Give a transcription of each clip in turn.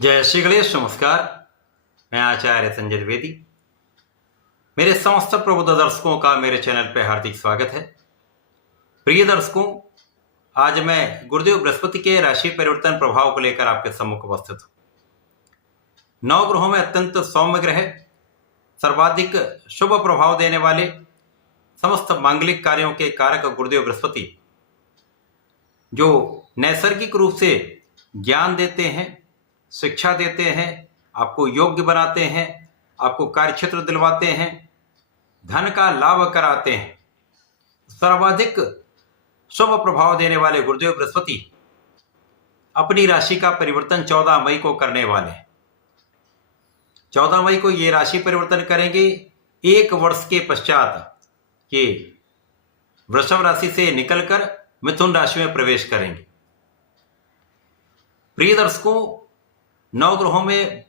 जय श्री गणेश। नमस्कार। मैं आचार्य संजय द्विवेदी। मेरे समस्त प्रबुद्ध दर्शकों का मेरे चैनल पर हार्दिक स्वागत है। प्रिय दर्शकों, आज मैं गुरुदेव बृहस्पति के राशि परिवर्तन प्रभाव को लेकर आपके सम्मुख उपस्थित हूं। 9 ग्रहों में अत्यंत सौम्य ग्रह, सर्वाधिक शुभ प्रभाव देने वाले, समस्त मांगलिक कार्यों के कारक गुरुदेव बृहस्पति, जो नैसर्गिक रूप से ज्ञान देते हैं, शिक्षा देते हैं, आपको योग्य बनाते हैं, आपको कार्यक्षेत्र दिलवाते हैं, धन का लाभ कराते हैं, सर्वाधिक शुभ प्रभाव देने वाले गुरुदेव बृहस्पति अपनी राशि का परिवर्तन 14 मई को करने वाले हैं। 14 मई को ये राशि परिवर्तन करेंगे। 1 वर्ष के पश्चात ये वृषभ राशि से निकलकर मिथुन राशि में प्रवेश करेंगे। प्रिय दर्शकों, 9 ग्रहों में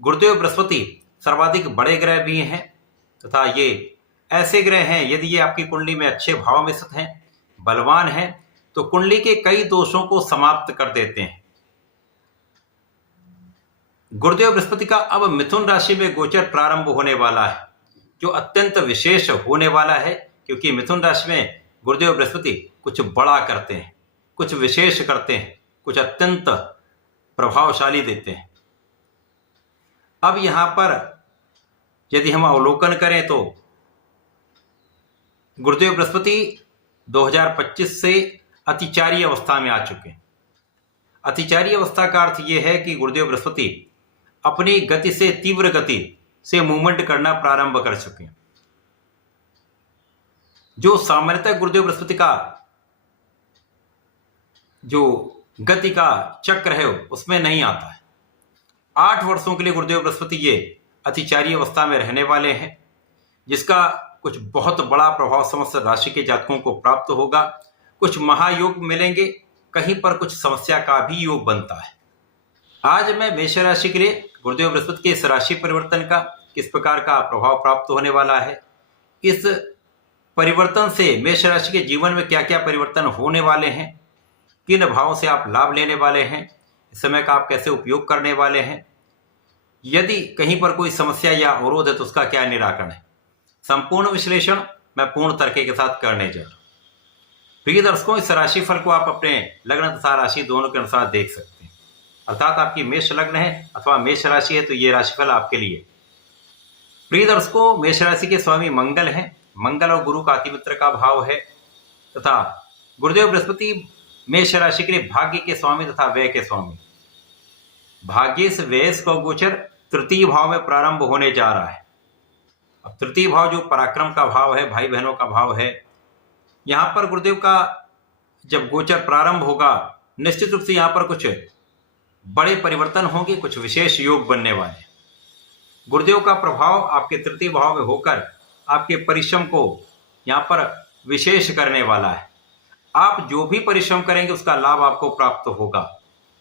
गुरुदेव बृहस्पति सर्वाधिक बड़े ग्रह भी हैं तथा ये ऐसे ग्रह हैं, यदि ये आपकी कुंडली में अच्छे भाव में स्थित हैं, बलवान हैं, तो कुंडली के कई दोषों को समाप्त कर देते हैं। गुरुदेव बृहस्पति का अब मिथुन राशि में गोचर प्रारंभ होने वाला है, जो अत्यंत विशेष होने वाला है, क्योंकि मिथुन राशि में गुरुदेव बृहस्पति कुछ बड़ा करते हैं, कुछ विशेष करते हैं, कुछ अत्यंत प्रभावशाली देते हैं। अब यहां पर यदि हम अवलोकन करें तो गुरुदेव बृहस्पति 2025 से अतिचारी अवस्था में आ चुके हैं। अतिचारी अवस्था का अर्थ यह है कि गुरुदेव बृहस्पति अपनी गति से, तीव्र गति से मूवमेंट करना प्रारंभ कर चुके हैं, जो सामान्यतः गुरुदेव बृहस्पति का जो गति का चक्र है उसमें नहीं आता है। 8 वर्षों के लिए गुरुदेव बृहस्पति ये अतिचारी अवस्था में रहने वाले हैं, जिसका कुछ बहुत बड़ा प्रभाव समस्त राशि के जातकों को प्राप्त होगा। कुछ महायोग मिलेंगे, कहीं पर कुछ समस्या का भी योग बनता है। आज मैं मेष राशि के लिए गुरुदेव बृहस्पति के इस राशि परिवर्तन का किस प्रकार का प्रभाव प्राप्त होने वाला है, इस परिवर्तन से मेष राशि के जीवन में क्या क्या परिवर्तन होने वाले हैं, किन भावों से आप लाभ लेने वाले हैं, इस समय का आप कैसे उपयोग करने वाले हैं, यदि कहीं पर कोई समस्या या अवरोध है तो उसका क्या निराकरण है, संपूर्ण विश्लेषण मैं पूर्ण तर्क के साथ करने जा रहा हूं। प्रिय दर्शकों, इस राशि फल को आप अपने लग्न तथा राशि दोनों के अनुसार देख सकते हैं। अर्थात आपकी मेष लग्न है अथवा मेष राशि है तो ये राशिफल आपके लिए। प्रिय दर्शकों, मेष राशि के स्वामी मंगल हैं। मंगल और गुरु का अतिमित्र का भाव है तथा गुरुदेव बृहस्पति मेष राशि के लिए भाग्य के स्वामी तथा व्यय के स्वामी। भाग्य से व्यय का गोचर तृतीय भाव में प्रारंभ होने जा रहा है। अब तृतीय भाव जो पराक्रम का भाव है, भाई बहनों का भाव है, यहां पर गुरुदेव का जब गोचर प्रारंभ होगा, निश्चित रूप से यहां पर कुछ बड़े परिवर्तन होंगे, कुछ विशेष योग बनने वाले। गुरुदेव का प्रभाव आपके तृतीय भाव में होकर आपके परिश्रम को यहां पर विशेष करने वाला है। आप जो भी परिश्रम करेंगे उसका लाभ आपको प्राप्त होगा।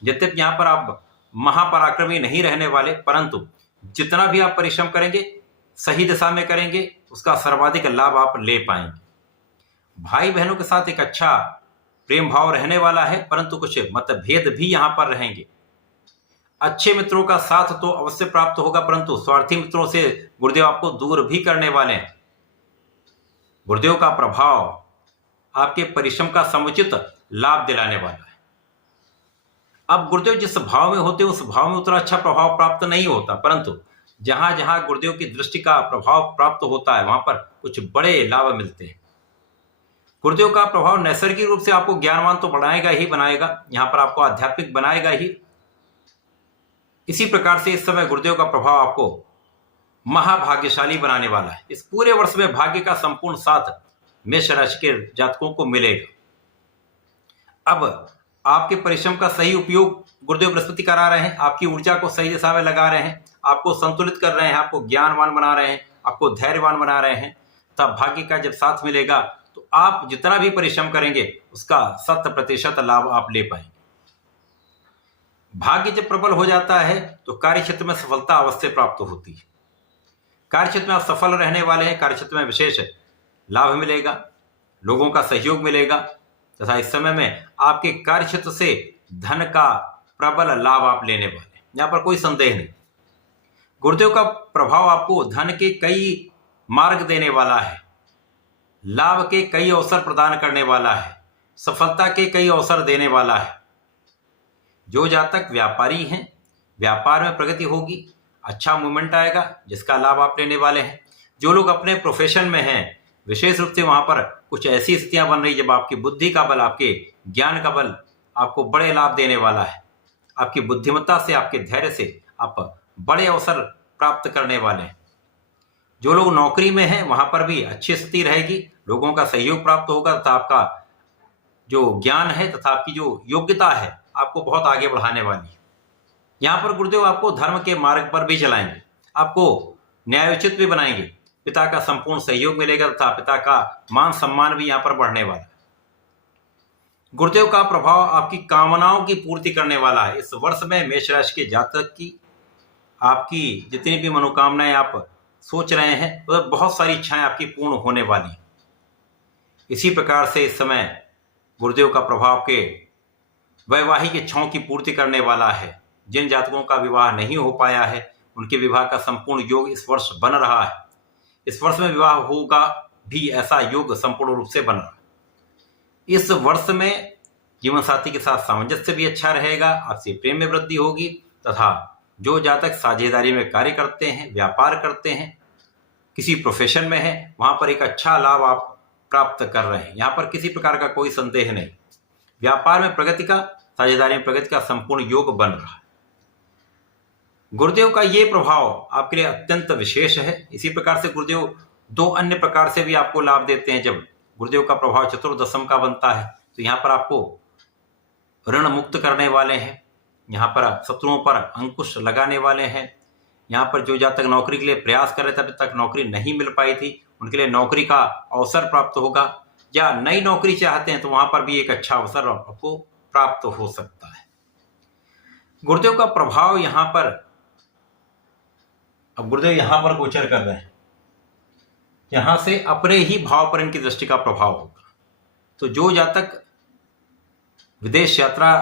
यद्यपि यहां पर आप महापराक्रमी नहीं रहने वाले, परंतु जितना भी आप परिश्रम करेंगे, सही दिशा में करेंगे, उसका सर्वाधिक लाभ आप ले पाएंगे। भाई बहनों के साथ एक अच्छा प्रेम भाव रहने वाला है, परंतु कुछ मतभेद भी यहां पर रहेंगे। अच्छे मित्रों का साथ तो अवश्य प्राप्त होगा, परंतु स्वार्थी मित्रों से गुरुदेव आपको दूर भी करने वाले हैं। गुरुदेव का प्रभाव आपके परिश्रम का समुचित लाभ दिलाने वाला है। अब गुरुदेव जिस भाव में होते हैं उस भाव में उतना अच्छा प्रभाव प्राप्त नहीं होता, परंतु जहां जहां गुरुदेव की दृष्टि का प्रभाव प्राप्त होता है वहां पर कुछ बड़े लाभ मिलते हैं। गुरुदेव का प्रभाव नैसर्गिक रूप से आपको ज्ञानवान तो बनाएगा ही बनाएगा, यहां पर आपको आध्यात्मिक बनाएगा ही। इसी प्रकार से इस समय गुरुदेव का प्रभाव आपको महाभाग्यशाली बनाने वाला है। इस पूरे वर्ष में भाग्य का संपूर्ण साथ मेष राशि के जातकों को मिलेगा। अब आपके परिश्रम का सही उपयोग गुरुदेव बृहस्पति करा रहे हैं, आपकी ऊर्जा को सही दिशा में लगा रहे हैं, आपको संतुलित कर रहे हैं, आपको ज्ञानवान बना रहे हैं, आपको धैर्यवान बना रहे हैं। तब भाग्य का जब साथ मिलेगा तो आप जितना भी परिश्रम करेंगे उसका 100% लाभ आप ले पाएंगे। भाग्य जब प्रबल हो जाता है तो कार्यक्षेत्र में सफलता अवश्य प्राप्त होती है। कार्यक्षेत्र में आप सफल रहने वाले हैं, कार्यक्षेत्र में विशेष लाभ मिलेगा, लोगों का सहयोग मिलेगा तथा इस समय में आपके कार्यक्षेत्र से धन का प्रबल लाभ आप लेने वाले। यहाँ पर कोई संदेह नहीं। गुरुदेव का प्रभाव आपको धन के कई मार्ग देने वाला है, लाभ के कई अवसर प्रदान करने वाला है, सफलता के कई अवसर देने वाला है। जो जातक व्यापारी हैं, व्यापार में प्रगति होगी, अच्छा मूवमेंट आएगा जिसका लाभ आप लेने वाले हैं। जो लोग अपने प्रोफेशन में हैं, विशेष रूप से वहां पर कुछ ऐसी स्थितियां बन रही जब आपकी बुद्धि का बल, आपके ज्ञान का बल आपको बड़े लाभ देने वाला है। आपकी बुद्धिमत्ता से, आपके धैर्य से आप बड़े अवसर प्राप्त करने वाले हैं। जो लोग नौकरी में हैं वहां पर भी अच्छी स्थिति रहेगी, लोगों का सहयोग प्राप्त होगा तथा आपका जो ज्ञान है तथा आपकी जो योग्यता है आपको बहुत आगे बढ़ाने वाली है। यहाँ पर गुरुदेव आपको धर्म के मार्ग पर भी चलाएंगे, आपको न्यायोचित भी बनाएंगे। पिता का संपूर्ण सहयोग मिलेगा तथा पिता का मान सम्मान भी यहाँ पर बढ़ने वाला है। गुरुदेव का प्रभाव आपकी कामनाओं की पूर्ति करने वाला है। इस वर्ष में मेष राशि के जातक की आपकी जितनी भी मनोकामनाएं आप सोच रहे हैं वह बहुत सारी इच्छाएं आपकी पूर्ण होने वाली हैं। इसी प्रकार से इस समय गुरुदेव का प्रभाव के वैवाहिक इच्छाओं की पूर्ति करने वाला है। जिन जातकों का विवाह नहीं हो पाया है उनके विवाह का संपूर्ण योग इस वर्ष बन रहा है। इस वर्ष में विवाह होगा भी, ऐसा योग संपूर्ण रूप से बन रहा है। इस वर्ष में जीवन साथी के साथ सामंजस्य भी अच्छा रहेगा, आपसे प्रेम में वृद्धि होगी तथा जो जातक साझेदारी में कार्य करते हैं, व्यापार करते हैं, किसी प्रोफेशन में है, वहां पर एक अच्छा लाभ आप प्राप्त कर रहे हैं। यहाँ पर किसी प्रकार का कोई संदेह नहीं। व्यापार में प्रगति का, साझेदारी में प्रगति का संपूर्ण योग बन रहा है। गुरुदेव का ये प्रभाव आपके लिए अत्यंत विशेष है। इसी प्रकार से गुरुदेव दो अन्य प्रकार से भी आपको लाभ देते हैं। जब गुरुदेव का प्रभाव चतुर्दशम का बनता है तो यहाँ पर आपको ऋण मुक्त करने वाले हैं, यहाँ पर शत्रुओं पर अंकुश लगाने वाले हैं। यहाँ पर जो जातक नौकरी के लिए प्रयास कर रहे थे, अभी तक नौकरी नहीं मिल पाई थी, उनके लिए नौकरी का अवसर प्राप्त होगा, या नई नौकरी चाहते हैं तो वहां पर भी एक अच्छा अवसर आपको प्राप्त हो सकता है। गुरुदेव का प्रभाव यहाँ पर, अब गुरुदेव यहाँ पर गोचर कर रहे हैं, यहां से अपने ही भाव पर इनकी दृष्टि का प्रभाव होगा। तो जो जातक विदेश यात्रा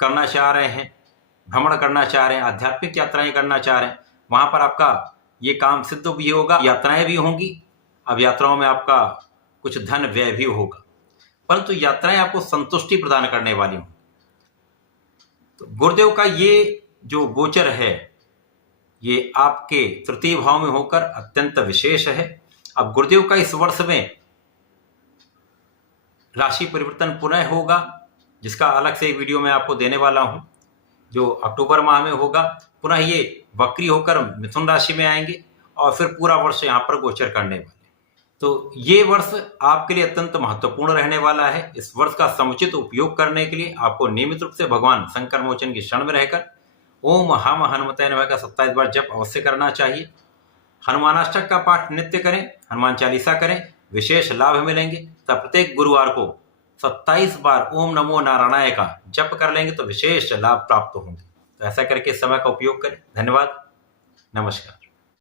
करना चाह रहे हैं, भ्रमण करना चाह रहे हैं, आध्यात्मिक यात्राएं करना चाह रहे हैं, वहां पर आपका ये काम सिद्ध भी होगा, यात्राएं भी होंगी। अब यात्राओं में आपका कुछ धन व्यय भी होगा, परंतु यात्राएं आपको संतुष्टि प्रदान करने वाली होंगी। तो गुरुदेव का ये जो गोचर है ये आपके तृतीय भाव में होकर अत्यंत विशेष है। अब गुरुदेव का इस वर्ष में राशि परिवर्तन पुनः होगा, जिसका अलग से एक वीडियो मैं आपको देने वाला हूं, जो अक्टूबर माह में होगा। पुनः ये वक्री होकर मिथुन राशि में आएंगे और फिर पूरा वर्ष यहाँ पर गोचर करने वाले। तो ये वर्ष आपके लिए अत्यंत महत्वपूर्ण रहने वाला है। इस वर्ष का समुचित उपयोग करने के लिए आपको नियमित रूप से भगवान शंकर मोचन की शरण में रहकर ओम हम हनुमते नमः का 27 बार जप अवश्य करना चाहिए। हनुमानाष्टक का पाठ नित्य करें, हनुमान चालीसा करें, विशेष लाभ मिलेंगे। तब प्रत्येक गुरुवार को 27 बार ओम नमो नारायणाय का जप कर लेंगे तो विशेष लाभ प्राप्त होंगे। तो ऐसा करके समय का उपयोग करें। धन्यवाद, नमस्कार।